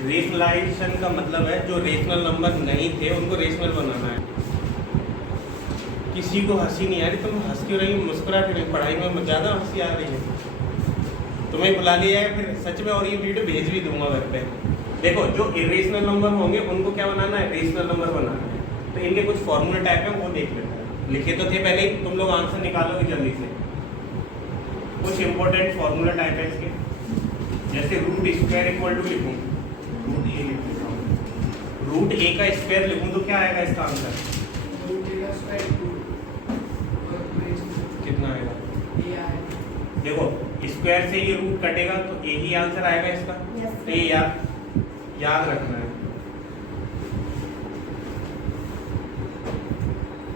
Rationalisation का मतलब है जो रेशनल नंबर नहीं थे उनको रेशनल बनाना है। किसी को हंसी नहीं आ रही, तुम हंस क्यों रही, मुस्कुरा क्यों रही? पढ़ाई में ज़्यादा हंसी आ रही है। तुम्हें बुला लिया है फिर सच में, और ये वीडियो भेज भी दूंगा घर पे। देखो जो इरेशनल नंबर होंगे उनको क्या बनाना है, रेशनल नंबर बनाना है। तो इनके कुछ फॉर्मूला टाइप है वो देख लेते हैं। लिखे तो थे पहले ही, तुम लोग आंसर निकालोगे जल्दी से। कुछ इंपॉर्टेंट फॉर्मूला टाइप है इसके, जैसे रूट स्क्वायर इक्वल टू लिखूँ, रूट ए लिख देता हूँ, रूट ए का स्क्वायर लिखूँ तो क्या आएगा इसका आंसर? कितना आएगा? देखो स्क्वायर से ये रूट कटेगा तो ए ही आंसर आएगा इसका। तो ये याद रखना है।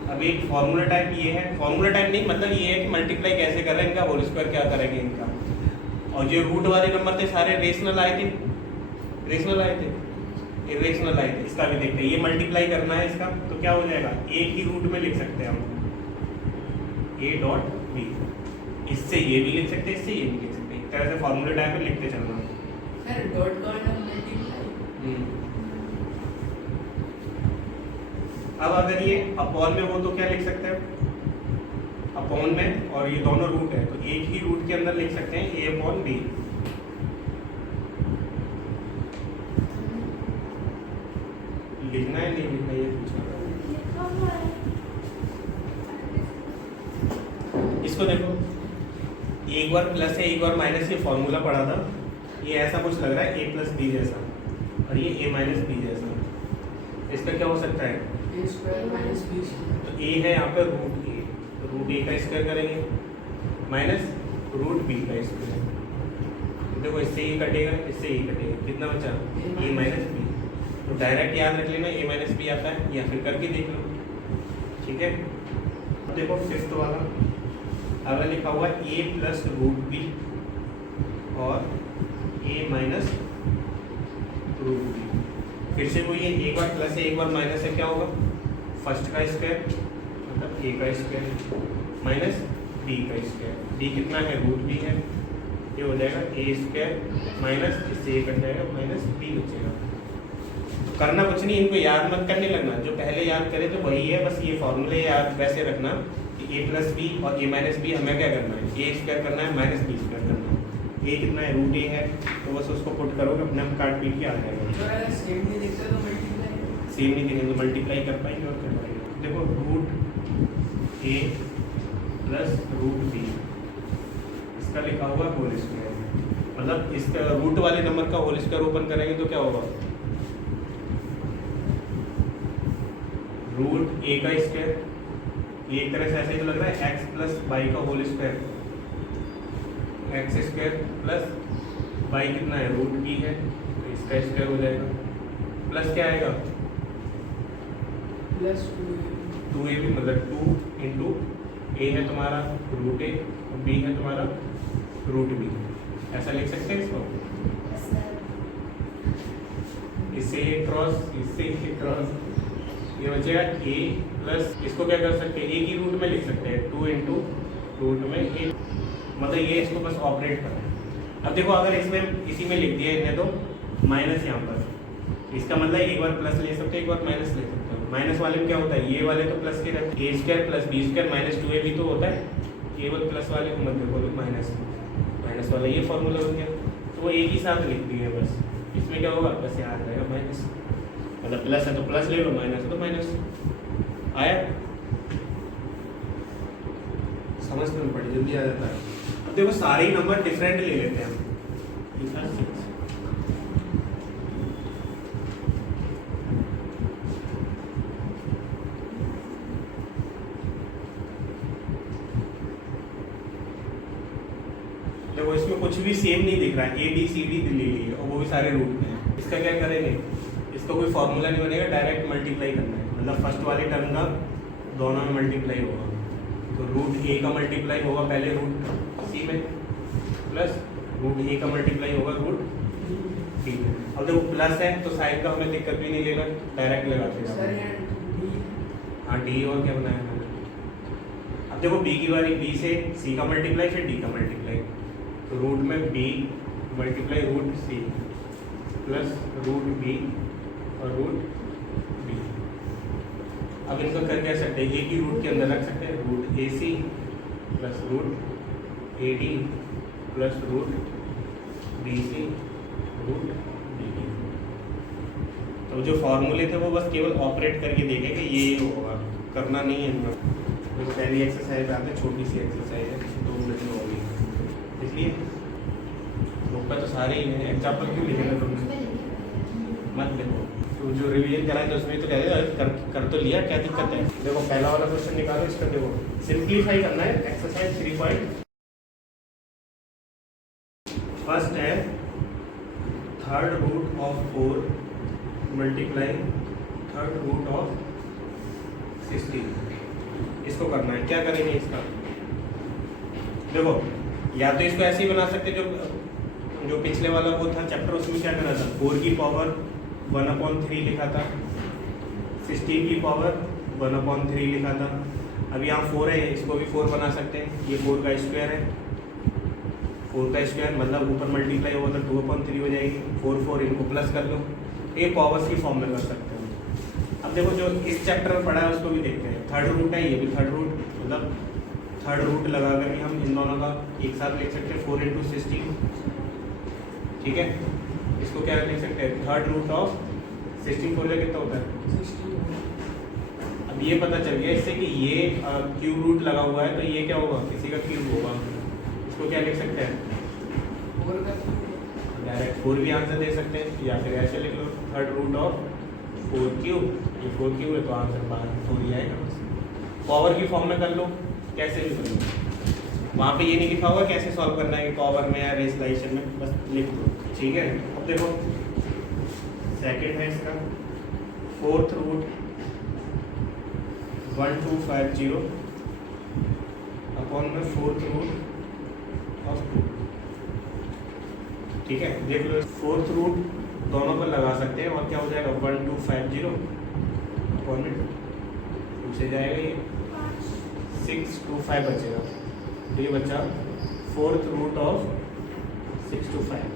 अब एक फॉर्मूला टाइप ये है, फॉर्मूला टाइप नहीं मतलब ये है कि मल्टीप्लाई कैसे कर रहे हैं, इनका होल स्क्वायर क्या करेंगे इनका। और जो रूट वाले नंबर थे सारे रेशनल आए थे, रेशनल आए थे, इरेशनल आए थे। इसका भी देखते हैं, ये मल्टीप्लाई करना है इसका तो क्या हो जाएगा, एक ही रूट में लिख सकते हैं हम, ए डॉट बी। इससे ये भी लिख सकते हैं, इससे ये भी लिख सकते हैं। एक तरह से फॉर्मूला टाइप में लिखते चलना। अब अगर ये अपॉन में हो तो क्या लिख सकते हैं, अपॉन में, और ये दोनों रूट है तो एक ही रूट के अंदर लिख सकते हैं, ए अपॉन बी। लिखना है नहीं लिखना ये पूछना। इसको देखो, एक बार प्लस है एक बार माइनस, ये फॉर्मूला पढ़ा था। ये ऐसा कुछ लग रहा है ए प्लस बी जैसा, और ये ए माइनस बी जैसा। इसका क्या हो सकता है, ए स्क्वायर माइनस बी। तो ए है यहाँ पे रूट ए, तो रूट ए का स्क्वायर करेंगे माइनस रूट बी का स्क्वायर। देखो इससे ये कटेगा, इससे ये कटेगा, कितना बचा, ए माइनस बी। तो डायरेक्ट याद रख लेना ए माइनस बी आता है, या फिर करके देख लो, ठीक है। अब देखो फिफ्थ वाला, अगर लिखा हुआ ए प्लस रूट बी और ए माइनस रूट बी, फिर से वो ये एक बार प्लस है एक बार माइनस है, क्या होगा, फर्स्ट का स्क्वायर मतलब ए का स्क्वायर माइनस बी का स्क्वायर। डी कितना है, रूट बी है, ये हो जाएगा ए स्क्वायर माइनस, इससे ये कट जाएगा माइनस बी बचेगा। तो करना कुछ नहीं, इनको याद मत करने लगना, जो पहले याद करे तो वही है, बस ये फॉर्मूले याद वैसे रखना कि ए प्लस बी और ए माइनस बी हमें क्या करना है, ए स्क्वायर करना है माइनस बी स्क्वायर करना है। ए कितना है, रूट ए है, तो बस उसको पुट करोगे अपने आप काट पीट के आ जाएगा। सेम नहीं दिखता तो मल्टीप्लाई, सेम नहीं दिखेंगे तो मल्टीप्लाई कर पाएंगे और कर पाएंगे। देखो रूट ए प्लस रूट बी, इसका लिखा हुआ है होल स्क्वायर, मतलब इसका रूट वाले नंबर का होल स्क्वायर ओपन करेंगे तो क्या होगा, रूट ए का स्क्वायर। ये एक तरह से ऐसे ही तो लग रहा है एक्स प्लस वाई का whole square, X square plus Y कितना है, रूट बी है, तो इसका स्क्वायर हो जाएगा, प्लस क्या आएगा, प्लस 2a भी, मतलब 2 इंटू ए है तुम्हारा रूट ए और बी है तुम्हारा रूट बी। ऐसा लिख सकते हैं इसको, इससे ये क्रॉस, इससे ये क्रॉस, ये बचेगा ए प्लस, इसको क्या कर सकते हैं, एक ही रूट में लिख सकते हैं, 2 इंटू रूट में ए, मतलब ये इसको बस ऑपरेट करना है। अब देखो अगर इसमें इसी में लिख दिया इन्हें तो माइनस यहाँ पर, इसका मतलब एक बार प्लस ले सकते हो एक बार माइनस ले सकते हो। माइनस वाले में क्या होता है, ये वाले तो प्लस के रहते हैं, a square plus B square minus 2a भी तो होता है, केवल प्लस वाले को मत देखो माइनस, माइनस वाला ये फॉर्मूला हो गया, तो वो एक ही साथ लिख दिए बस। इसमें क्या होगा, बस यहाँ आ जाएगा माइनस, मतलब प्लस है तो प्लस ले लो, माइनस है तो माइनस। आया समझ में, बड़ी जल्दी आ जाता है। अब देखो सारे ही नंबर डिफरेंट ले लेते हैं हम, देखो इसमें कुछ भी सेम नहीं दिख रहा है, ए बी सी डी ले लिए और वो भी सारे रूट में है। इसका क्या करेंगे, इसका कोई फॉर्मूला नहीं बनेगा, डायरेक्ट मल्टीप्लाई करना है, मतलब फर्स्ट वाले टर्म का दोनों में मल्टीप्लाई होगा। तो रूट ए का मल्टीप्लाई होगा पहले रूट सी में, प्लस रूट ए का मल्टीप्लाई होगा रूट डी में। अब देखो प्लस है तो साइड का हमें दिक्कत भी नहीं लेना, डायरेक्ट लगाते हैं। हाँ डी और क्या बनाया मैंने, अब देखो बी की बारी, बी से सी का मल्टीप्लाई फिर डी का मल्टीप्लाई, तो रूट में बी मल्टीप्लाई रूट सी, प्लस रूट बी और रूट बी। अब इनको कर क्या सकते हैं, एक ही रूट के अंदर रख सकते हैं, root A C plus root A D plus root B C root D D. तो जो फॉर्मूले थे वो बस केवल ऑपरेट करके देखें कि ये होगा, करना नहीं है हमें। तो पहली एक्सरसाइज आते हैं, छोटी सी एक्सरसाइज है, 2 मिनट में होगी, इसलिए ऊपर तो सारे ही हैं। एग्जाम्पल क्यों लिखे थे तुमने, मत लिखो। तो जो रिवीजन कराए तो उसमें तो कह कर तो लिया, क्या दिक्कत है। देखो पहला वाला क्वेश्चन निकालो, इसका देखो सिंप्लीफाई करना है। एक्सरसाइज 3 पॉइंट फर्स्ट है third root of 4 multiply third root of 16। इसको करना है, क्या करेंगे इसका, देखो या तो इसको ऐसे ही बना सकते, जो पिछले वाला वो था चैप्टर, उसमें क्या करना था, 4 की पावर 1/3 लिखा था, 16 की पावर 1/3 लिखा था। अब यहाँ 4 है, इसको भी 4 बना सकते हैं, ये 4 का स्क्वायर है, 4 का स्क्वायर मतलब ऊपर मल्टीप्लाई होगा तो 2/3 हो जाएगी। 4 इनको प्लस कर लो, ये पावर्स की फॉर्म में कर सकते हैं। अब देखो जो इस चैप्टर में पढ़ा है उसको भी देखते हैं। थर्ड रूट है, ये भी थर्ड रूट, मतलब थर्ड रूट लगा कर भी हम इन दोनों का एक साथ लिख सकते हैं, 4 × 16, ठीक है। इसको क्या लिख सकते हैं, थर्ड रूट ऑफ 16, 4 कितना होता है 16। अब ये पता चल गया इससे कि ये क्यूब रूट लगा हुआ है, तो ये क्या होगा, किसी का क्यूब होगा। इसको क्या लिख सकते हैं, 4 का डायरेक्ट 4 भी आंसर दे सकते हैं, या फिर ऐसे लिख लो थर्ड रूट ऑफ 4 क्यूब, ये 4 क्यूब है तो आंसर बाहर 4 ही आएगा। पावर की फॉर्म में कर लो, कैसे भी कर लो, वहाँ पे ये नहीं लिखा होगा कैसे सॉल्व करना है, पावर में या रेशनलाइजेशन में, बस लिख दो, ठीक है। अब देखो सेकेंड है इसका, फोर्थ रूट 1250 अपॉन में फोर्थ रूट ऑफ 2, ठीक है। देख लो फोर्थ रूट दोनों पर लगा सकते हैं और क्या हो जाएगा 1250 अपॉन में 2 से जाएगा, ये 625 बचेगा, तो ये बच्चा फोर्थ रूट ऑफ 625।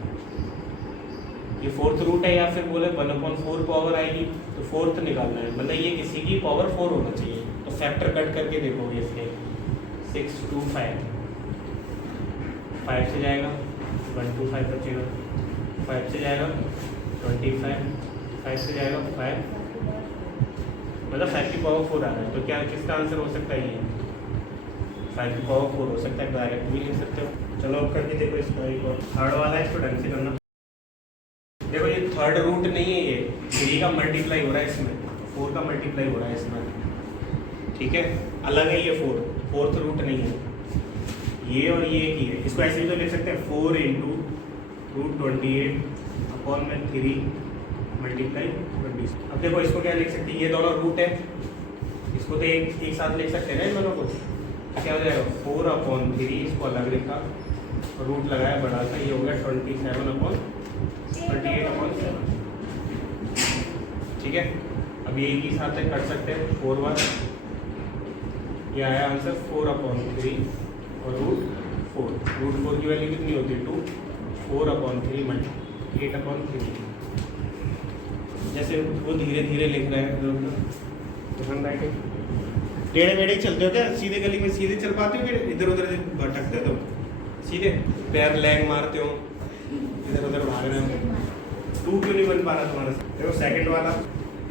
ये फोर्थ रूट है, या फिर बोले 1/4 पावर आएगी तो फोर्थ निकालना है, मतलब ये किसी की पावर 4 होना चाहिए। तो फैक्टर कट करके देखोगे इसके 625, 5 से जाएगा 125 बचेगा, 5 से जाएगा 25, 5 से जाएगा 5, मतलब 5 की पावर 4 आ रहा है। तो क्या किसका आंसर हो सकता है, ये 5 की पावर 4 हो सकता है, डायरेक्ट भी लिख सकते हो। चलो अब करके देखो इसका एक और थर्ड वाला है, इसको ढंग से करना। देखो ये थर्ड रूट नहीं है, ये 3 का मल्टीप्लाई हो रहा है इसमें, 4 का मल्टीप्लाई हो रहा है इसमें, ठीक है, अलग है ये 4, फोर्थ रूट नहीं है ये, और ये एक ही है। इसको ऐसे भी तो लिख सकते हैं 4 × √28 अपॉन में 3 मल्टीप्लाई 20। अब देखो इसको क्या लिख सकते हैं, ये दोनों रूट है, इसको तो एक साथ लिख सकते हैं ना इन दोनों को, क्या हो जाएगा 4/3, इसको अलग लिखा, रूट लगाया बड़ा सा, ये हो गया 27/28/7, ठीक है। अब ये एक ही साथ कट सकते हैं, 4 बार, ये आया आंसर 4/3 और √4 की वैल्यू कितनी होती है 2, 4/3 8/3। जैसे वो धीरे धीरे लिख रहे हैं, टेढ़े मेढ़े चलते हो क्या, सीधे गली में सीधे चल पाते हो, इधर उधर भटकते तो सीधे पैर लैग मारते हो, इधर उधर भाग रहे हो, 2 क्यों नहीं बन पा रहा तुम्हारा। देखो सेकंड वाला,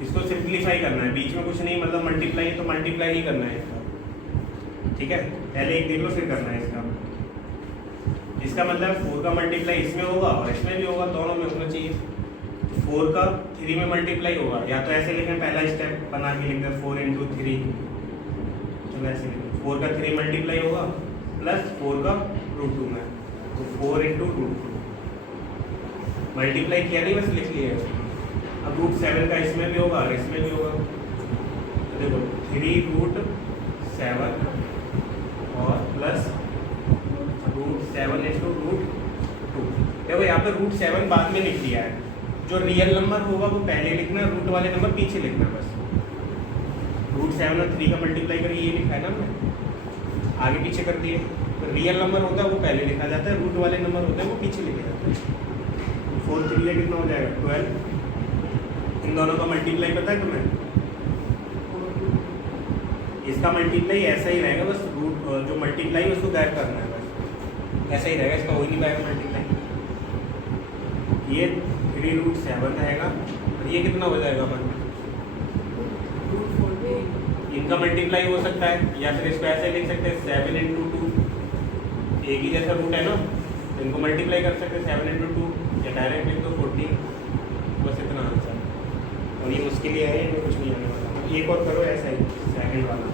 इसको सिंप्लीफाई करना है, बीच में कुछ नहीं, मतलब मल्टीप्लाई है तो मल्टीप्लाई ही करना है इसका, ठीक है। पहले एक देख लो फिर करना है इसका मतलब 4 का मल्टीप्लाई इसमें होगा और इसमें भी होगा, दोनों में होना चाहिए। 4 का 3 में मल्टीप्लाई होगा, या तो ऐसे लिखें, पहला स्टेप बना के लिख दें 4 × 3, चलो ऐसे लिखें 4 का 3 मल्टीप्लाई होगा प्लस 4 का √2 में, तो 4 × √2 मल्टीप्लाई किया नहीं, बस लिख लिया। अब √7 का इसमें भी होगा और इसमें भी होगा, तो देखो 3 √7 और प्लस √7 × √2। देखो यहाँ पे √7 बाद में लिख दिया है, जो रियल नंबर होगा वो पहले लिखना, रूट वाले नंबर पीछे लिखना, बस √7 और 3 का मल्टीप्लाई करके ये लिखा है ना हमने, आगे पीछे कर दिए। तो रियल नंबर होता है वो पहले लिखा जाता है, रूट वाले नंबर होते हैं वो पीछे लिखे जाते हैं। 4 3 कितना हो जाएगा 12। इन दोनों का मल्टीप्लाई पता है तुम्हें? इसका मल्टीप्लाई ऐसा ही रहेगा, बस रूट जो मल्टीप्लाई है उसको गायब करना है, बस ऐसा ही रहेगा, इसका हो ही नहीं पाएगा मल्टीप्लाई। ये 3√7 रहेगा और ये कितना हो जाएगा अपन? इनका मल्टीप्लाई हो सकता है या फिर इसको ऐसे लिख सकते हैं 7 × 2, एक ही जैसा रूट है ना, तो इनको मल्टीप्लाई कर सकते हैं 7 × 2 या डायरेक्ट लिख दो 14, बस इतना आंसर। और ये उसके लिए है, इनमें कुछ नहीं आने वाला। एक और करो ऐसा ही सेकंड वाला,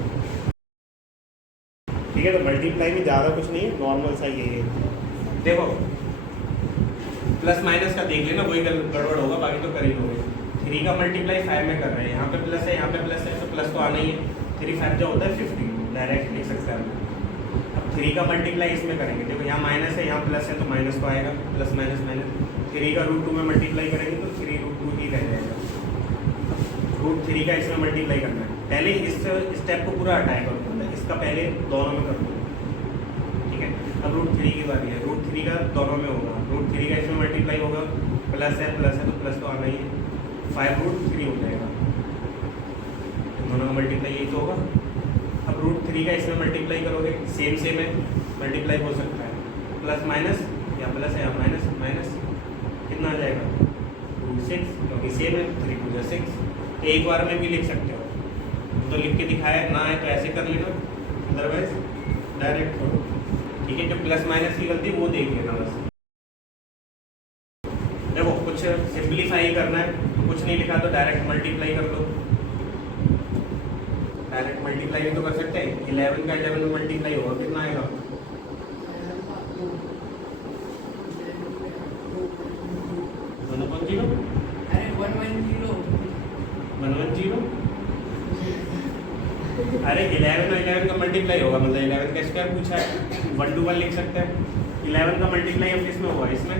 ठीक है। तो मल्टीप्लाई में ज़्यादा कुछ नहीं है, नॉर्मल सा ये है। देखो प्लस माइनस का देख लेना, वही गड़बड़ होगा, बाकी तो कर ही लोगे। 3 का मल्टीप्लाई 5 में कर रहे हैं, यहाँ पे प्लस है, यहाँ पे प्लस है, तो प्लस तो आना ही है। 3 5 जो होता है 50, डायरेक्ट लिख सकते हैं हम। अब 3 का मल्टीप्लाई इसमें करेंगे, देखो यहाँ माइनस है, यहाँ प्लस है, तो माइनस तो आएगा, प्लस माइनस माइनस। 3 का √2 में मल्टीप्लाई करेंगे तो 3√2 ही रह जाएगा। √3 का इसमें मल्टीप्लाई करना है, पहले इस स्टेप को पूरा हटाया करो, इसका पहले दोनों में कर दो, ठीक है। अब √3 की बारी है, √3 का दोनों में होगा, √3 का इसमें मल्टीप्लाई होगा, प्लस है तो प्लस तो आना ही है, 5√3 हो जाएगा, दोनों का मल्टीप्लाई यही तो होगा। अब √3 का इसमें मल्टीप्लाई करोगे, सेम है, मल्टीप्लाई हो सकता है, प्लस माइनस या प्लस है या माइनस माइनस, कितना आ जाएगा √6, क्योंकि सेम है, 3 × 2 = 6। एक बार में भी लिख सकते हो, तो लिख के दिखाया ना है तो ऐसे कर लेना, अदरवाइज डायरेक्ट करो, ठीक है। जो प्लस माइनस की गलती वो देख लेना बस। देखो कुछ सिंप्लीफाई करना है तो कुछ नहीं लिखा तो डायरेक्ट मल्टीप्लाई कर दो, डायरेक्ट मल्टीप्लाई भी तो कर सकते हैं। 11 का 11 में मल्टीप्लाई होगा, कितना आएगा? 110 अरे 110 अरे 11 में 11 का मल्टीप्लाई होगा, मतलब 11 का स्क्वायर पूछा है, 1 to 1 लिख सकते हैं। 11 का मल्टीप्लाई अब किसमें होगा? इसमें,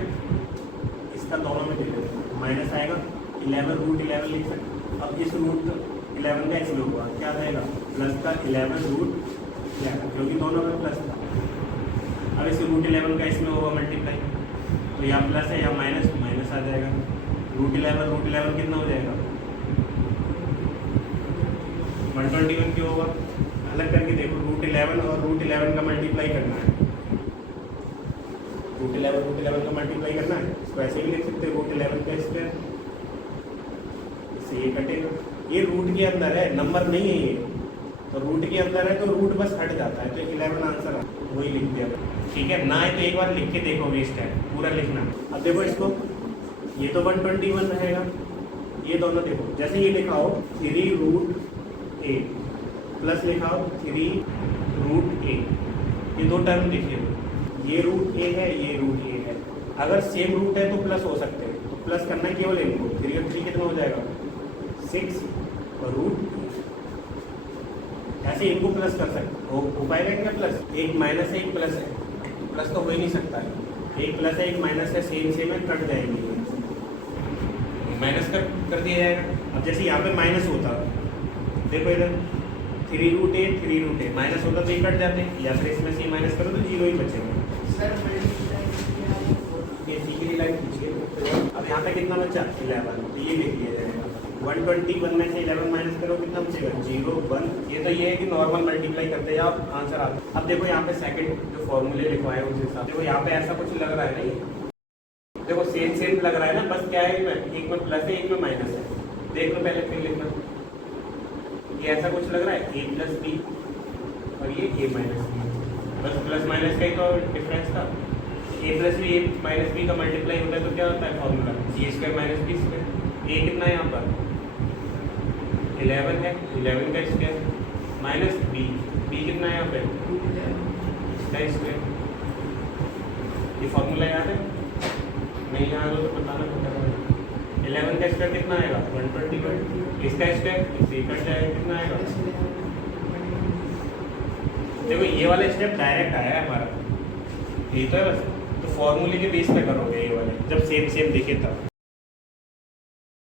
इसका दोनों में देख लेते, माइनस आएगा, 11 √11 लिख सकते। अब इस √11 का इसमें होगा, क्या आ जाएगा? प्लस का 11 √11, क्योंकि दोनों में प्लस था। अब इस √11 का इसमें होगा मल्टीप्लाई, तो यहाँ प्लस है, यहाँ माइनस माइनस आ जाएगा। √11 कितना हो जाएगा? 121 क्यों होगा? अलग करके देखो, √11 और √11 का मल्टीप्लाई करना है, √11 का मल्टीप्लाई करना है, इसको ऐसे भी लिख सकते हैं √11 का स्क्वायर, इससे ये कटेगा। ये रूट के अंदर है, नंबर नहीं है ये, तो रूट के अंदर है तो रूट बस हट जाता है, तो 11 आंसर है, वही लिख दिया, ठीक है। ना है तो एक बार लिख के देखो, वेस्ट है पूरा लिखना। अब देखो इसको, ये तो 121 रहेगा, ये दोनों देखो, जैसे ये लिखा हो 3√8 प्लस लिखा हो 3√8, ये दो टर्म लिखे हो, ये √a है, ये √a है। अगर सेम रूट है तो प्लस हो सकते हैं, तो प्लस करना है केवल इनको, 3 और 3 कितना हो जाएगा? 6 और √, ऐसे इनको प्लस कर सकते हो पाएगा क्या प्लस? एक माइनस है, एक प्लस है, प्लस तो हो ही नहीं सकता है, एक प्लस है, एक माइनस है, सेम है, कट जाएंगे, माइनस कर दिया जाएगा। अब जैसे यहाँ पे माइनस होता, देखो इधर 3√8 माइनस होता तो ये कट जाते, या फिर इसमें से माइनस करो तो 0 ही बचेगा। ये सीधी लाइन खींचिए। अब यहाँ पे कितना बचा? 11, तो ये लिख लिया जाएगा। 121 में से 11 माइनस करो, कितना बचेगा? 0 1। ये तो ये है कि नॉर्मल मल्टीप्लाई करते हैं आप, आंसर आता है। अब देखो यहाँ पे सेकंड जो फॉर्मूले लिखवाए उस हिसाब, देखो यहाँ पे ऐसा कुछ लग रहा है नहीं, देखो सेम लग रहा है ना, बस क्या है, एक में प्लस है, एक में माइनस है, देख लो पहले फिर लिखना। ये ऐसा कुछ लग रहा है, a + b और ये a - b, बस प्लस माइनस का ही तो डिफरेंस था। a + b a - b का मल्टीप्लाई होता है तो क्या होता है फॉर्मूला? a² - b²। a कितना है यहाँ पर? 11 है, 11 का स्क्वायर माइनस b कितना है यहाँ पे? इसका स्क्वायर। ये फॉर्मूला याद है? नहीं याद हो तो बताना पड़ेगा। 11 का स्क्वायर कितना आएगा? 121। इसका स्क्वायर इससे कट जाएगा, कितना आएगा? देखो ये वाला स्टेप डायरेक्ट आया है हमारा, ये तो है बस, तो फॉर्मूले के बेस पे करोगे ये वाले, जब सेम दिखे तब,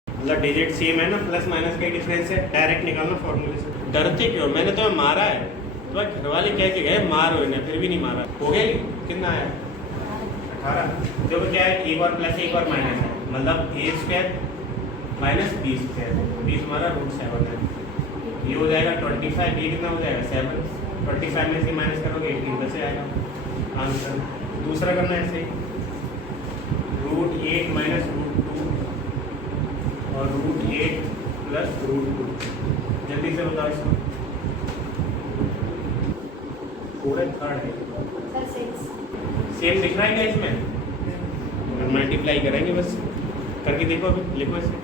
मतलब डिजिट सेम है ना, प्लस माइनस का डिफरेंस है, डायरेक्ट निकालना फॉर्मूले से। डरते क्यों? मैंने तुम्हें मारा है, तो घर वाले कह के गए मारो इन्हें, फिर भी नहीं मारा। हो गया? कितना आया? 18 देखो क्या है, एक और प्लस एक और माइनस है, मतलब a square minus b square, b हमारा √7 है। ये हो जाएगा 25, ये कितना हो जाएगा 7, 25 में से माइनस करोगे 18 बचे आएगा आंसर। दूसरा करना है ऐसे √8 माइनस √2 और √8 प्लस √2, जल्दी से बताओ इसको। पूरा थर्ड है, सेम दिख रहा है क्या इसमें? मल्टीप्लाई करेंगे बस, करके देखो अभी, लिखो इसे।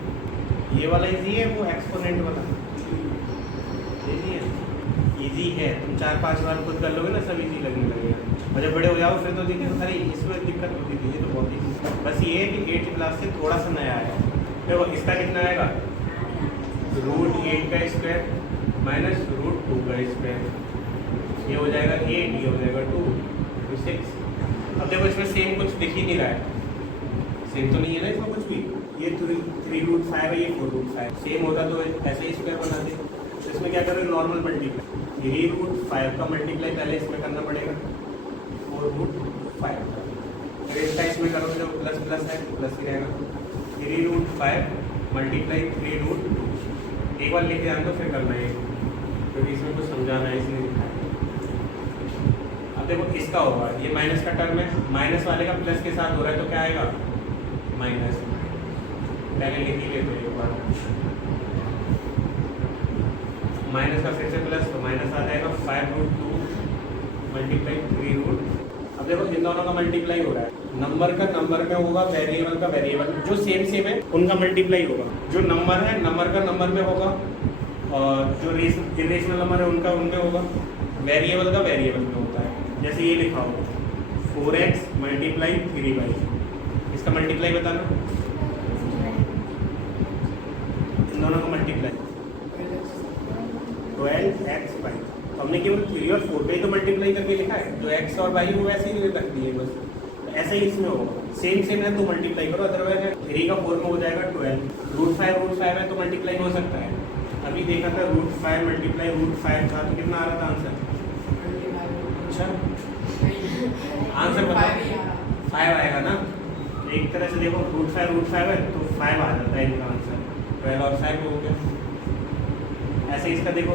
ये वाला इजी है, वो एक्सपोनेंट वाला इजी है। इजी है, तुम 4-5 बार खुद कर लोगे ना, सब इजी लगने लगेगा, और जब बड़े हो जाओ फिर तो दिक्कत, अरे इसमें दिक्कत होती थी, ये तो बहुत ही, बस ये है कि 8th क्लास से थोड़ा सा नया आया। देखो इसका कितना आएगा, √8 का स्क्वायर माइनस √2 का स्क्वायर, ये हो जाएगा 8, ये हो जाएगा 2 तो 6। अब देखो इसमें सेम कुछ दिख ही नहीं रहा है, सेम तो नहीं है ना इसमें कुछ भी, ये 3√5 है, ये 4√5, सेम होता तो ऐसे ही स्क्वायर बनाते। तो इसमें क्या करें, नॉर्मल मल्टीप्लाई, 3√5 का मल्टीप्लाई पहले इसमें करना पड़ेगा 4√5 का, फिर इसका इसमें करोगे जो प्लस प्लस है प्लस ही रहेगा, 3√5 मल्टीप्लाई 3√2। एक बार लेके आने दो फिर करना है, क्योंकि इसमें कुछ समझाना है इसलिए लिखा है। अब देखो इसका होगा, ये माइनस का टर्म है, माइनस वाले का प्लस के साथ हो रहा है तो क्या आएगा माइनस, पहले लिख ही लेते एक बार, माइनस का फिर से प्लस तो माइनस आ जाएगा 5√2 मल्टीप्लाई 3√। अब देखो इन दोनों का मल्टीप्लाई हो रहा है, नंबर का नंबर में होगा, वेरिएबल का वेरिएबल, जो सेम सेम है उनका मल्टीप्लाई होगा, जो नंबर है नंबर का नंबर में होगा, और जो इरेशनल नंबर है उनका उनमें होगा, वेरिएबल का वेरिएबल में होता है। जैसे ये लिखा होगा 4x मल्टीप्लाई 3y, इसका मल्टीप्लाई बताना, इन दोनों का मल्टीप्लाई 12x/, तो हमने केवल 3 और 4 पे ही तो मल्टीप्लाई करके लिखा है, जो x और y वो वैसे ही रख दिए बस, तो ऐसा ही इसमें होगा, सेम सेम है तो मल्टीप्लाई करो, अदरवाइज 3 का 4 में हो जाएगा 12, √5 है तो मल्टीप्लाई हो सकता है। अभी देखा था √5 मल्टीप्लाई √5 था तो कितना आ रहा था आंसर, अच्छा आंसर बताओ, 5 आएगा ना, एक तरह से देखो √5 है तो 5 आ जाता है इनका आंसर, 12 और 5 हो गया। ऐसे इसका देखो,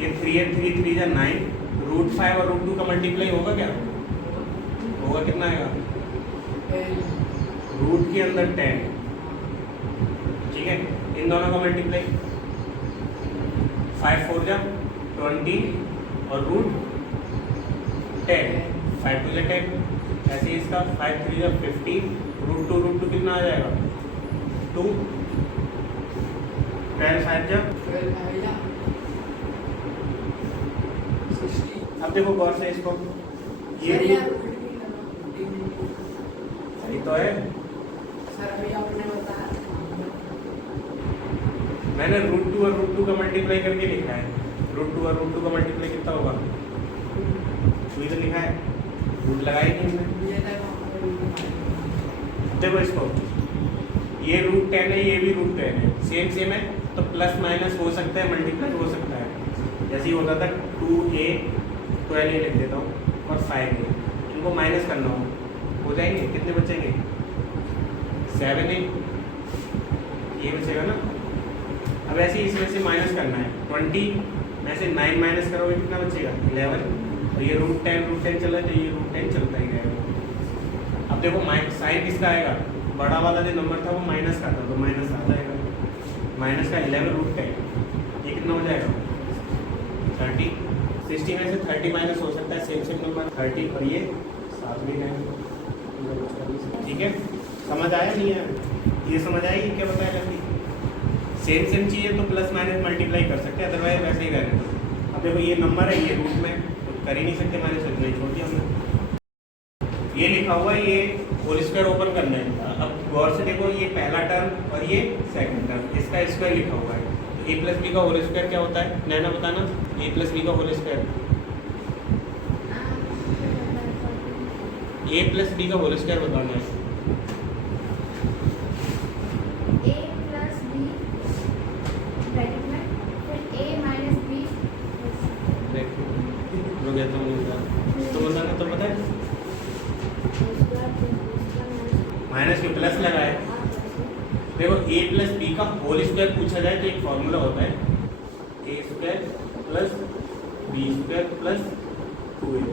ये 3 है, 3 या 9, √5 और √2 का मल्टीप्लाई होगा क्या, होगा कितना आएगा, रूट के अंदर 10, ठीक है, इन दोनों का मल्टीप्लाई 5 4 जा 20 और √10, 5 2 जा 10, ऐसे ही इसका 5 3 जा 15, √2 कितना आ जाएगा 2, 12 5 जा। अब देखो गौर से इसको, ये सही तो है, मैंने √2 और √2 का मल्टीप्लाई करके लिखा है, √2 और √2 का मल्टीप्लाई कितना होगा, वही तो लिखा है, रूट लगाई नहीं हमने। देखो इसको, ये √10 है, ये भी √10 है, सेम सेम है तो प्लस माइनस हो सकता है, मल्टीप्लाई हो सकता है, जैसे ही होता था 2a 12a लिख देता हूँ और 5a, इनको माइनस करना हो जाएंगे, कितने बचेंगे 7a, ये बचेगा ना। अब ऐसे ही इसमें से माइनस करना है, 20 में से 9 माइनस करोगे कितना बचेगा 11, और ये √10 चला तो ये √10 चलता ही रहेगा। अब देखो साइन किसका आएगा, बड़ा वाला जो नंबर था वो माइनस का था तो माइनस आ जाएगा, माइनस का 11 √10, ये कितना हो जाएगा 30, 60 में से 30 माइनस हो सकता है, सेम नंबर 30, और ये 7 भी रहेगा, ठीक है। समझ आया नहीं है, ये समझ आएगी क्या बताया जल्दी, सेम चाहिए तो प्लस माइनस मल्टीप्लाई कर सकते हैं, अदरवाइज वैसे ही रहने दो। अब देखो ये नंबर है, ये रूट में तो कर ही नहीं सकते, माइनस इतना ही छोड़ दिया हमने। ये लिखा हुआ है, ये होल स्क्वायर ओपन करना है। अब गौर से देखो, ये पहला टर्म और ये सेकंड टर्म, इसका स्क्वायर लिखा हुआ है, तो a प्लस बी का होल स्क्वायर क्या होता है, नैना बताना, a प्लस बी का whole square, a plus B का होल स्क्वायर बताना है। तो बताना, तो पता है माइनस के प्लस लगाए। देखो ए प्लस बी का होल स्क्वायर पूछा जाए तो एक फॉर्मूला होता है a square plus B square plus 2ab।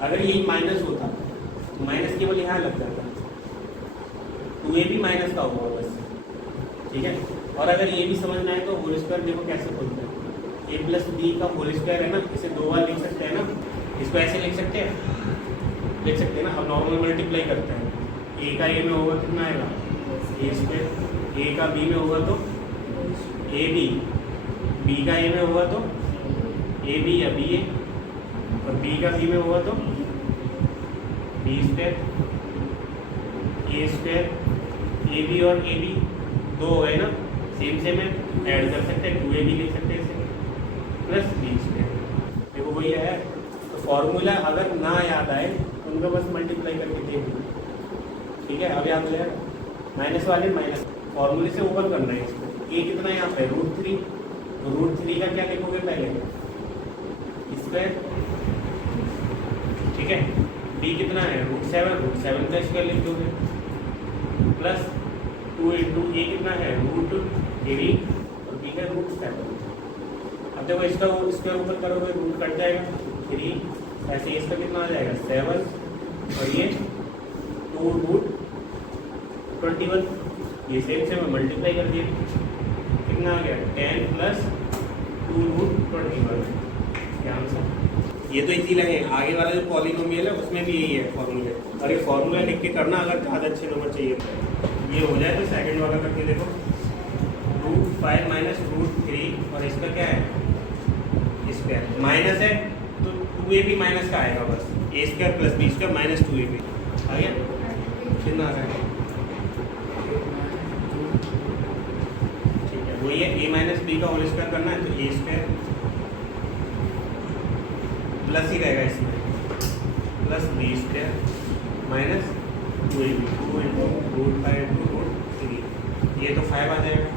अगर यही माइनस होता तो माइनस केवल यहाँ लग जाता, 2ab माइनस का होगा बस, ठीक है। और अगर ये भी समझना है तो होल स्क्वायर देखो कैसे खुलता है, ए प्लस बी का होल स्क्वायर है ना, इसे 2 बार लिख सकते हैं ना, इसको ऐसे लिख सकते हैं ना। अब नॉर्मल मल्टीप्लाई करते हैं, ए का ए में होगा कितना आएगा ए स्क्वायर, ए का बी में होगा तो ए बी का ए में होगा तो ए बी या बी ए, और बी का बी में होगा तो B square, A square A B और ए बी 2 है ना, सेम है, ऐड कर सकते हैं, 2ab लिख सकते हैं इसे प्लस बी स्क्वायर। देखो वही है, तो फॉर्मूला अगर ना याद आए तो उनका बस मल्टीप्लाई करके देख दो, ठीक है। अब याद हो जाएगा, माइनस वाले माइनस फॉर्मूले से ओपन करना है इसको। ए कितना है यहाँ पे √3, तो √3 का क्या लिखोगे पहले स्क्वायर, ठीक है। बी कितना है √7 का स्क्वायर लिख दोगे प्लस 2 इंटू ए कितना है √3 और बी का √7। अब देखो इसका स्क्वायर ऊपर करोगे रूट कट जाएगा 3, ऐसे इसका कितना आ जाएगा 7 और ये 2√21, ये सेम से मैं मल्टीप्लाई कर दिया, कितना आ गया 10 प्लस 2√21, क्या आंसर। ये तो इजी लगे, आगे वाला जो पॉलिनोमियल है उसमें भी यही है फॉर्मूले, और ये फॉर्मूला लिख के करना अगर ज़्यादा अच्छे नंबर चाहिए तो। ये हो जाए तो सेकंड वाला करके देखो, √5 माइनस √3 और इसका क्या है स्क्वायर, माइनस है तो 2ab माइनस का आएगा बस, a square plus B square minus 2ab आ गया, कितना आ रहा है, ठीक है। वही है a माइनस बी का होल स्क्वायर करना है तो ए स्क्वायर प्लस ही रहेगा इसमें plus B square minus 2ab, 2 into √5 into √3, ये तो 5 आ जाएगा,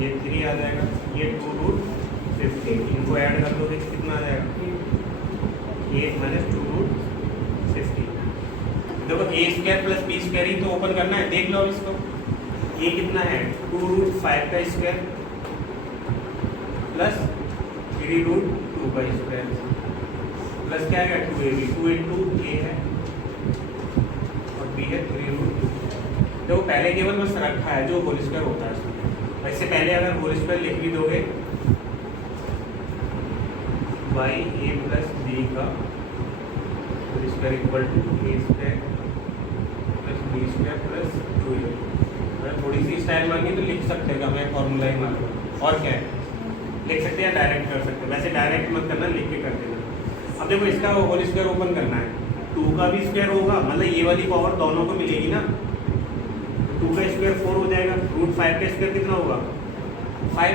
ये 3 आ जाएगा, ये 2√15, इनको ऐड कर दोगे कितना आ जाएगा 8 माइनस 2√15। देखो ए स्क्वायर प्लस बी स्क्वायर ही तो ओपन करना है, देख लो इसको, ये कितना है 2√5 का स्क्वायर प्लस 3√2 का स्क्वायर प्लस क्या है 2ab, 2 इंटू ए है और बी है 3√2। देखो पहले केवल बस रखा है जो होल स्क्वायर होता है इसमें, वैसे पहले अगर होल स्क्वायर लिख भी दोगे बाई ए प्लस बी का whole square equal to A square plus B square plus 2ab। अगर थोड़ी सी स्टाइल मांगी तो लिख सकते हैं, हमें फॉर्मूला ही मान लो, और क्या है लिख सकते हैं, डायरेक्ट कर सकते हैं, वैसे डायरेक्ट मत करना, लिख के कर देना। अब देखो इसका होल स्क्वायर ओपन करना है, 2 का भी स्क्वायर होगा, मतलब ये वाली पावर दोनों को मिलेगी ना, 2 का स्क्वायर 4 हो जाएगा, √5 का स्क्वायर कितना होगा 5,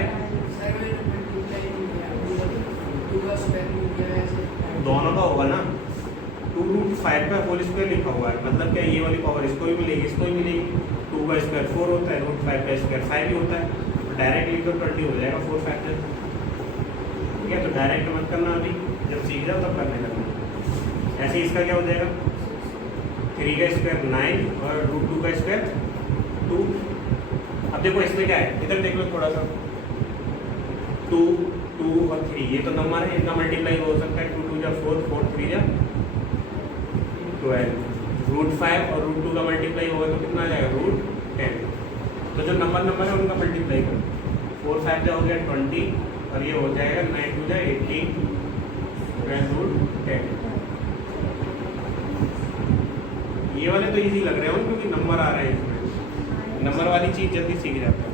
दोनों का होगा ना, 2√5 का होल स्क्वायर लिखा हुआ है, मतलब क्या ये वाली पावर इसको भी मिलेगी इसको भी मिलेगी, 2 का स्क्वायर 4 होता है, √5 का स्क्वायर 5 ही होता है, तो डायरेक्ट लिख दो 20 हो जाएगा 4 फैक्टर, ठीक है। तो डायरेक्ट मत करना, अभी जब सीख जाओ तब करने लगना। ऐसे इसका क्या हो जाएगा 3 का स्क्वायर 9 और √2 का स्क्वायर 2। अब देखो इसमें क्या है, इधर देख लो थोड़ा सा, 2 और 3 ये तो नंबर है, इनका मल्टीप्लाई हो सकता है, 2 2 जा 4, 4 3 जा 12, √5 और √2 का मल्टीप्लाई होगा तो कितना आ जाएगा √10। तो जो नंबर है उनका मल्टीप्लाई करो, 4 5 जा हो गया 20 और ये हो जाएगा 9 2 जा 18 √10। ये वाले तो इजी लग रहे हो क्योंकि नंबर आ रहे हैं इसमें, नंबर वाली चीज़ जल्दी सीख जाते हैं।